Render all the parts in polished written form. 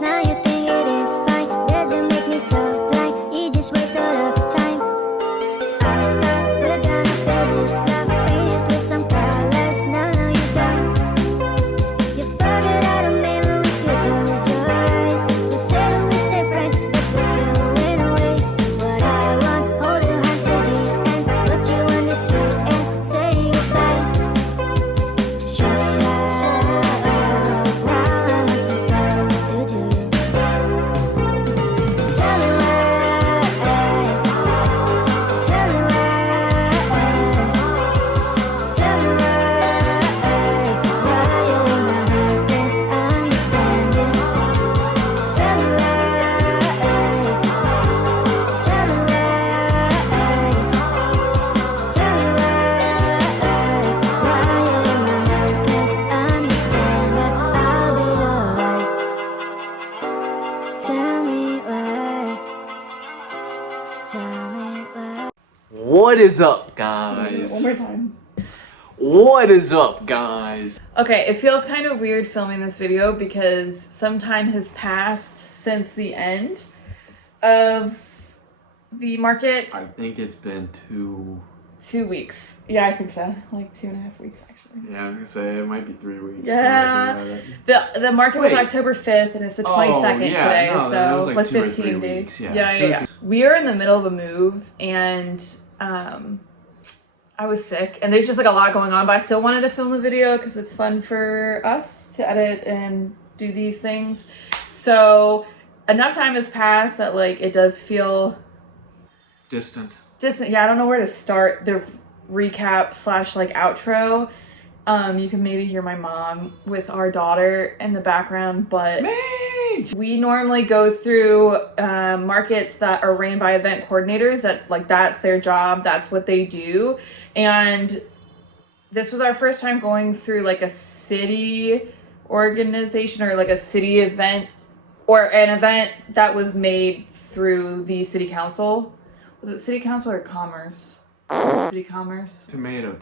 Now you think it is fine. Doesn't make me so blind. You just waste a lot of time. I thought we're gonna feel this love, painted with some colors. Now you don't. You forget all the memories. You close your eyes. You say that we stay friends, but you still win away. What I want, hold your hands till the ends. What you want is to end. Say goodbye. Show it out. What am I supposed to do? Tell me why. Tell me why. Tell me why you wanna hurt and understand it. Tell me why. Tell me why. Tell me why you wanna hurt and understand it. I'll be alright. Tell me why. Tell me why. What is up, guys? One more time. What is up, guys? Okay, it feels kind of weird filming this video because some time has passed since the end of the market. I think it's been 2 weeks. Yeah, I think so. Like 2.5 weeks, actually. Yeah, I was gonna say it might be 3 weeks. Yeah. The market was Wait. October 5th and it's the 22nd yeah, today, no, that was so like 2 or 15 3 days. weeks, yeah. Yeah. We are in the middle of a move and I was sick and there's just like a lot going on, but I still wanted to film the video because it's fun for us to edit and do these things. So enough time has passed that like it does feel distant. Yeah, I don't know where to start the recap slash like outro. You can maybe hear my mom with our daughter in the background, but we normally go through markets that are ran by event coordinators that like that's their job, that's what they do. And this was our first time going through like a city organization or like a city event or an event that was made through the city council. Was it city council or commerce? City commerce. Tomato.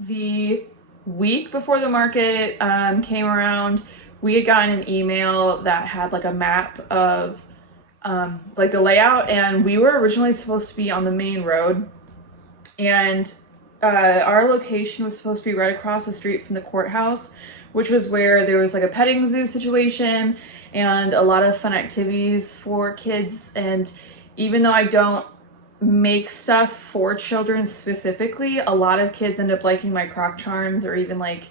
The week before the market came around, we had gotten an email that had like a map of like the layout, and we were originally supposed to be on the main road, and our location was supposed to be right across the street from the courthouse, which was where there was like a petting zoo situation and a lot of fun activities for kids. And even though I don't make stuff for children specifically, a lot of kids end up liking my croc charms, or even like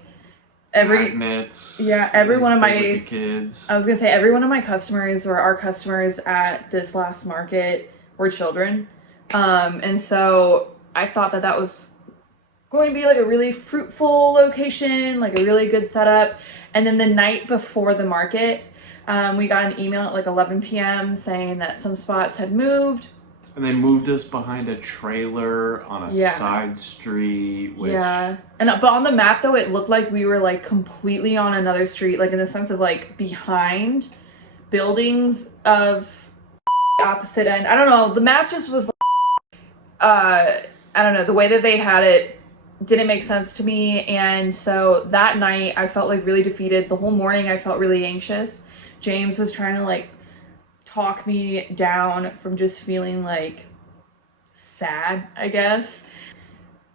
magnets. Yeah, every one of my with the kids. I was gonna say every one of my customers or our customers at this last market were children, and so I thought that that was going to be like a really fruitful location, like a really good setup. And then the night before the market, we got an email at like 11 p.m. saying that some spots had moved. And they moved us behind a trailer on a side street, which... Yeah. But on the map, though, it looked like we were, like, completely on another street, like, in the sense of, like, behind buildings of opposite end. I don't know. The map just was, like, I don't know. The way that they had it didn't make sense to me. And so that night, I felt, like, really defeated. The whole morning, I felt really anxious. James was trying to, like, talk me down from just feeling like sad, I guess.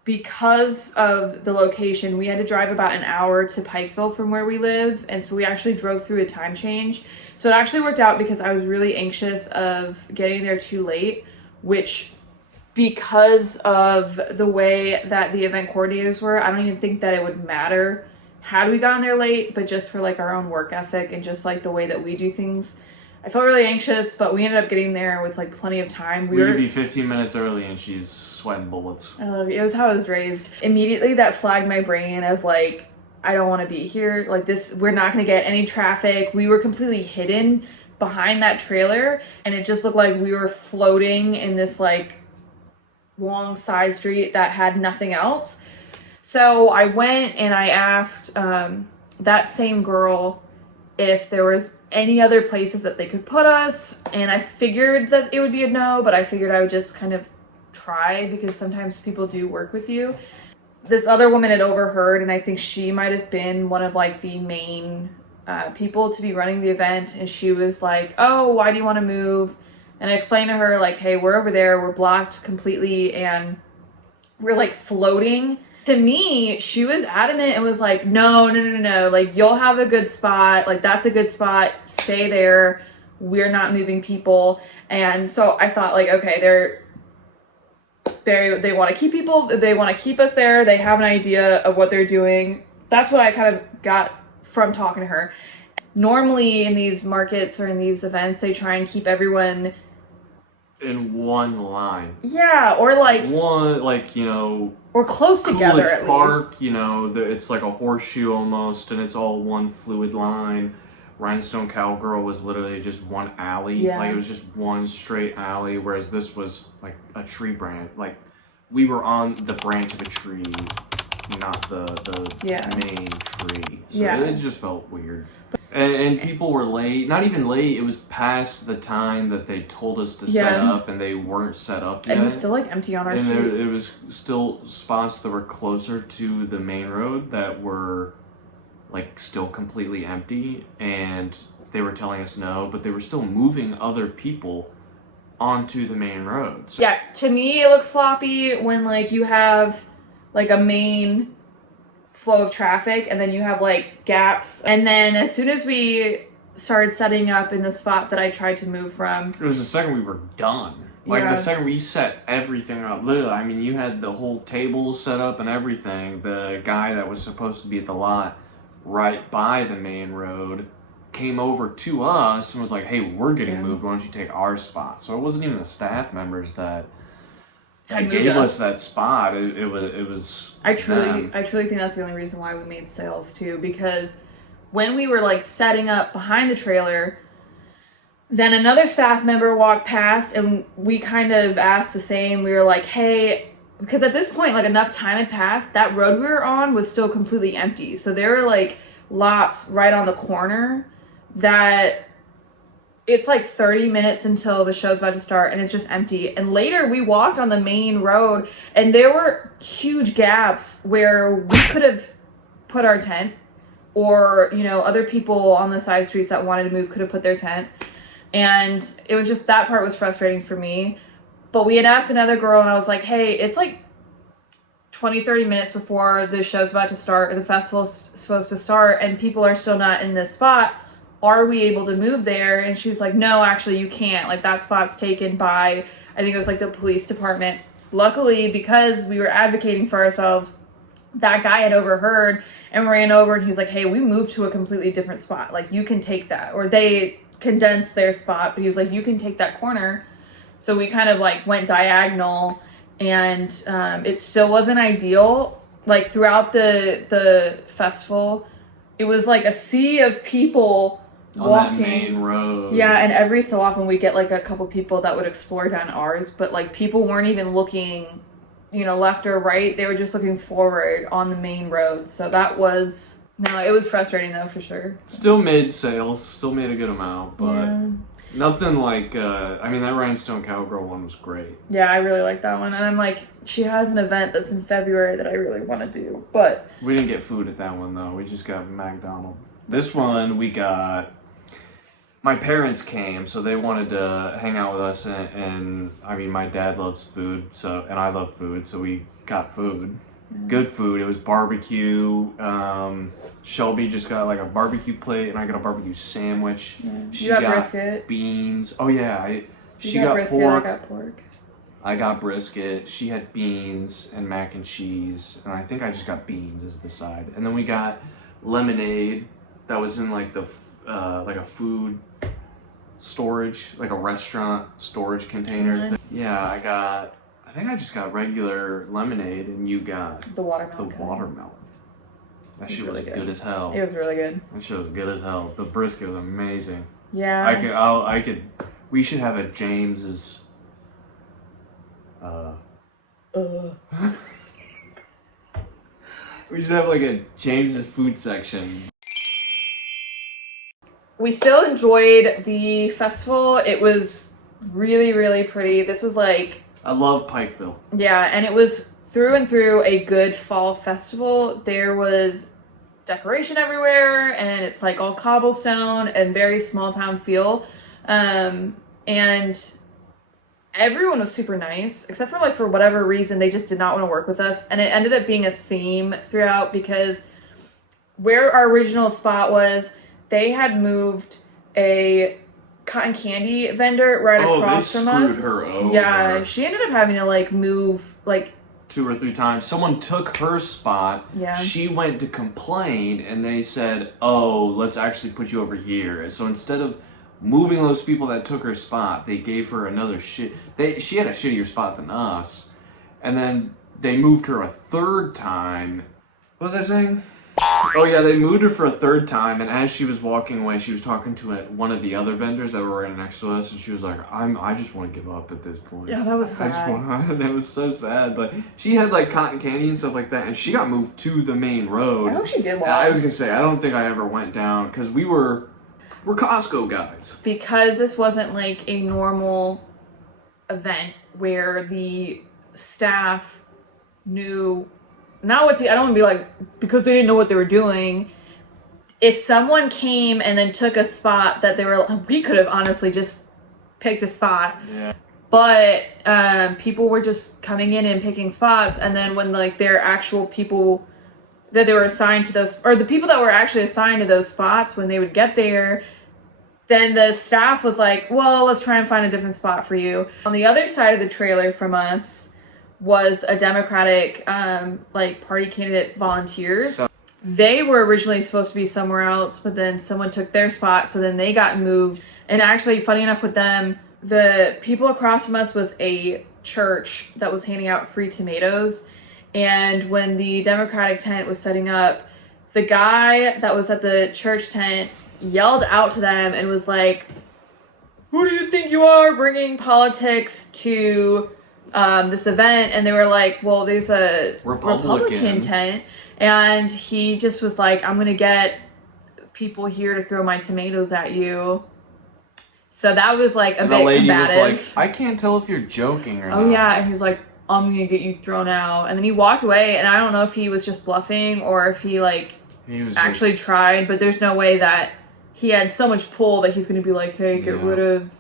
Because of the location, we had to drive about an hour to Pikeville from where we live, and so we actually drove through a time change. So it actually worked out because I was really anxious of getting there too late, which, because of the way that the event coordinators were, I don't even think that it would matter had we gotten there late, but just for like our own work ethic and just like the way that we do things, I felt really anxious, but we ended up getting there with like plenty of time. We could be 15 minutes early and she's sweating bullets. I love you. It was how I was raised. Immediately that flagged my brain of like, I don't want to be here. Like this, we're not going to get any traffic. We were completely hidden behind that trailer, and it just looked like we were floating in this like long side street that had nothing else. So I went and I asked that same girl if there was any other places that they could put us, and I figured that it would be a no, but I figured I would just kind of try, because sometimes people do work with you. This other woman had overheard, and I think she might have been one of like the main people to be running the event, and she was like, oh, why do you want to move? And I explained to her, like, hey, we're over there, we're blocked completely, and we're like floating. To me, she was adamant and was like, no, like, you'll have a good spot, like, that's a good spot, stay there, we're not moving people. And so I thought, like, okay, they want to keep people, they want to keep us there, they have an idea of what they're doing. That's what I kind of got from talking to her. Normally in these markets or in these events, they try and keep everyone in one line. Yeah, or like one, like, you know, or close together Coolidge at Park, least. you know, it's like a horseshoe almost, and it's all one fluid line. Rhinestone Cowgirl was literally just one alley. Yeah. Like, it was just one straight alley, whereas this was like a tree branch. Like, we were on the branch of a tree, not the main tree. So it just felt weird. And people were late. Not even late. It was past the time that they told us to set up, and they weren't set up yet. And it was still like empty on our street. And it was still spots that were closer to the main road that were like still completely empty, and they were telling us no, but they were still moving other people onto the main road. So yeah, to me it looks sloppy when like you have like a main flow of traffic and then you have like gaps, and then as soon as we started setting up in the spot that I tried to move from, it was the second we were done. Like, the second we set everything up, literally, I mean, you had the whole table set up and everything. The guy that was supposed to be at the lot right by the main road came over to us and was like, hey, we're getting moved, why don't you take our spot? So it wasn't even the staff members that gave us that spot. It was I truly think that's the only reason why we made sales too, because when we were like setting up behind the trailer, then another staff member walked past and we kind of asked the same. We were like, hey, because at this point, like, enough time had passed, that road we were on was still completely empty. So there were like lots right on the corner that it's like 30 minutes until the show's about to start and it's just empty. And later we walked on the main road and there were huge gaps where we could have put our tent, or, you know, other people on the side streets that wanted to move could have put their tent. And it was just, that part was frustrating for me. But we had asked another girl and I was like, hey, it's like 20-30 minutes before the show's about to start, or the festival's supposed to start, and people are still not in this spot. Are we able to move there? And she was like, no, actually you can't. Like, that spot's taken by, I think it was like the police department. Luckily, because we were advocating for ourselves, that guy had overheard and ran over and he was like, hey, we moved to a completely different spot. Like, you can take that. Or they condensed their spot, but he was like, you can take that corner. So we kind of like went diagonal, and it still wasn't ideal. Like, throughout the festival, it was like a sea of people walking. On that main road. Yeah, and every so often we get like a couple people that would explore down ours, but like people weren't even looking, you know, left or right. They were just looking forward on the main road. So that was, no, it was frustrating though, for sure. Still made sales, still made a good amount, but nothing like, I mean, that Rhinestone Cowgirl one was great. Yeah, I really like that one. And I'm like, she has an event that's in February that I really want to do, but we didn't get food at that one though. We just got McDonald's. This one we got, my parents came, so they wanted to hang out with us, and I mean, my dad loves food, so, and I love food, so we got food. Good food. It was barbecue. Shelby just got like a barbecue plate, and I got a barbecue sandwich. She you got brisket. Beans. Oh yeah, she got got brisket, pork. I got pork. I got brisket. She had beans and mac and cheese, and I think I just got beans as the side. And then we got lemonade that was in like the like a food storage, like a restaurant storage container. Yeah, I think I just got regular lemonade, and you got the watermelon. The watermelon. That shit really was good as hell. It was really good. That shit was good as hell. The brisket was amazing. Yeah. I could. We should have a James's. We should have like a James's food section. We still enjoyed the festival. It was really, really pretty. This was like, I love Pikeville. Yeah, and it was through and through a good fall festival. There was decoration everywhere, and it's like all cobblestone and very small town feel. And everyone was super nice, except for like for whatever reason they just did not want to work with us, and it ended up being a theme throughout because where our original spot was, they had moved a cotton candy vendor right across from us. Oh, they screwed her over. Yeah, she ended up having to like move like 2 or 3 times. Someone took her spot. Yeah. She went to complain, and they said, "Oh, let's actually put you over here." And so instead of moving those people that took her spot, they gave her another shit. She had a shittier spot than us, and then they moved her a 3rd time. What was I saying? Oh yeah, they moved her for a 3rd time, and as she was walking away, she was talking to one of the other vendors that were right next to us, and she was like, I just want to give up at this point. Yeah, that was sad. That was so sad, but she had like cotton candy and stuff like that, and she got moved to the main road. I hope she did well. I was gonna say, I don't think I ever went down, because we're Costco guys. Because this wasn't like a normal event where the staff knew not what to, I don't want to be like, because they didn't know what they were doing. If someone came and then took a spot that they were, we could have honestly just picked a spot. Yeah. But people were just coming in and picking spots, and then when like their actual people that they were assigned to those, or the people that were actually assigned to those spots, when they would get there, then the staff was like, well, let's try and find a different spot for you. On the other side of the trailer from us was a Democratic like party candidate volunteers. So they were originally supposed to be somewhere else, but then someone took their spot, so then they got moved. And actually, funny enough with them, the people across from us was a church that was handing out free tomatoes. And when the Democratic tent was setting up, the guy that was at the church tent yelled out to them and was like, "Who do you think you are, bringing politics to this event?" And they were like, "Well, there's a Republican tent." And he just was like, "I'm gonna get people here to throw my tomatoes at you." So that was like a bit combative. And the lady was like, "I can't tell if you're joking or not." Oh yeah, and he was like, "I'm gonna get you thrown out." And then he walked away, and I don't know if he was just bluffing or if he was actually tried, but there's no way that he had so much pull that he's gonna be like, "Hey, get rid of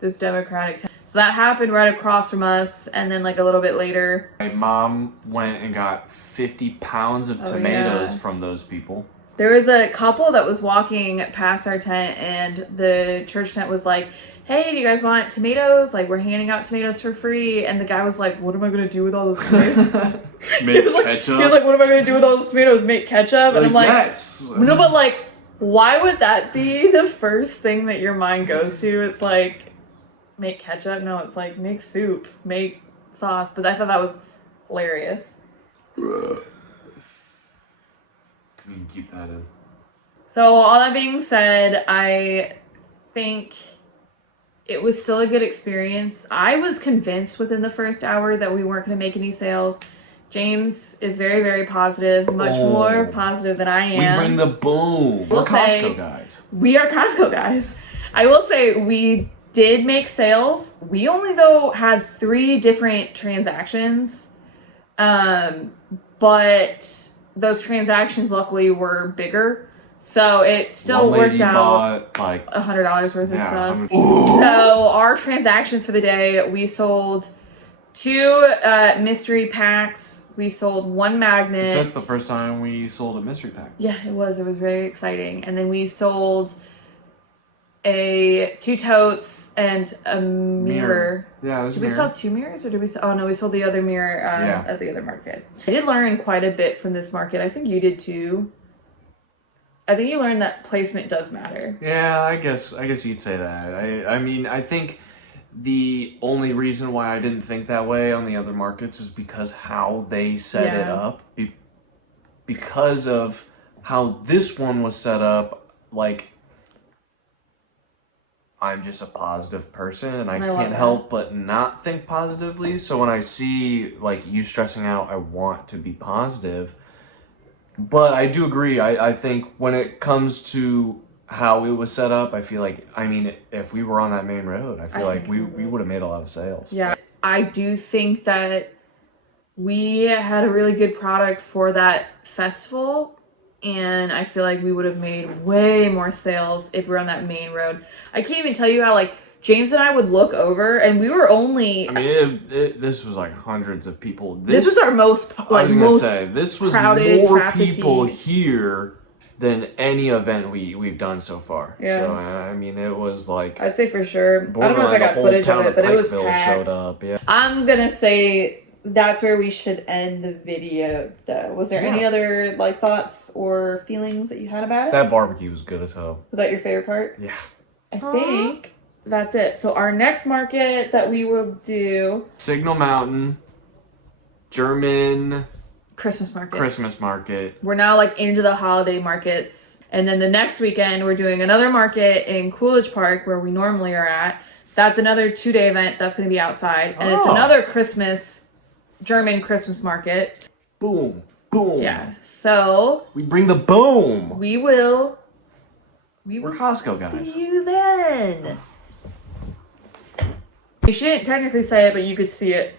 this Democratic tent." So that happened right across from us, and then like a little bit later, my mom went and got 50 pounds of tomatoes from those people. There was a couple that was walking past our tent, and the church tent was like, "Hey, do you guys want tomatoes? Like, we're handing out tomatoes for free." And the guy was like, "What am I gonna do with all those tomatoes?" Make ketchup? He was like, "What am I gonna do with all those tomatoes? Make ketchup?" And I'm like, yes. No, but like, why would that be the first thing that your mind goes to? It's like, make ketchup? No, it's like, make soup, make sauce. But I thought that was hilarious. You can keep that in. So all that being said, I think it was still a good experience. I was convinced within the first hour that we weren't going to make any sales. James is very, very positive, much more positive than I am. We bring the boom. We're Costco guys. We are Costco guys. I will say we did make sales. We only, though, had 3 different transactions. But those transactions, luckily, were bigger. So it still worked out bought, like, $100 worth of stuff. So our transactions for the day, we sold 2 mystery packs. We sold 1 magnet. So that's the first time we sold a mystery pack. Yeah, it was. It was very exciting. And then we sold 2 totes and a mirror. Yeah, it was Did we sell 2 mirrors, or did we sell? Oh no, we sold the other mirror at the other market. I did learn quite a bit from this market. I think you did too. I think you learned that placement does matter. Yeah, I guess you'd say that. I mean, I think the only reason why I didn't think that way on the other markets is because how they set it up. Because of how this one was set up, like, I'm just a positive person, and I can't help but not think positively. So when I see, like, you stressing out, I want to be positive. But I do agree. I think when it comes to how it was set up, I feel like, I mean, if we were on that main road, I feel like we would have made a lot of sales. Yeah, I do think that we had a really good product for that festival, and I feel like we would have made way more sales if we were on that main road. I can't even tell you how, like, James and I would look over, and we were only... I mean, this was like hundreds of people. This was our most, like, I was gonna most say, this was crowded, more trafficy. people here than any event we've done so far. Yeah. So, I mean, it was like... I'd say for sure. I don't know if I got footage of it, but it was packed. Showed up, yeah. I'm gonna say that's where we should end the video, though. Was there any other, like, thoughts or feelings that you had about it? That barbecue was good as hell. Was that your favorite part? Yeah. I think that's it. So our next market that we will do... Signal Mountain, German... Christmas market. Christmas market. We're now, like, into the holiday markets. And then the next weekend, we're doing another market in Coolidge Park, where we normally are at. That's another 2-day event. That's going to be outside. And it's another German Christmas market. Boom. Boom. Yeah. So... We bring the boom. We will We're Costco guys. See you then. You shouldn't technically say it, but you could see it.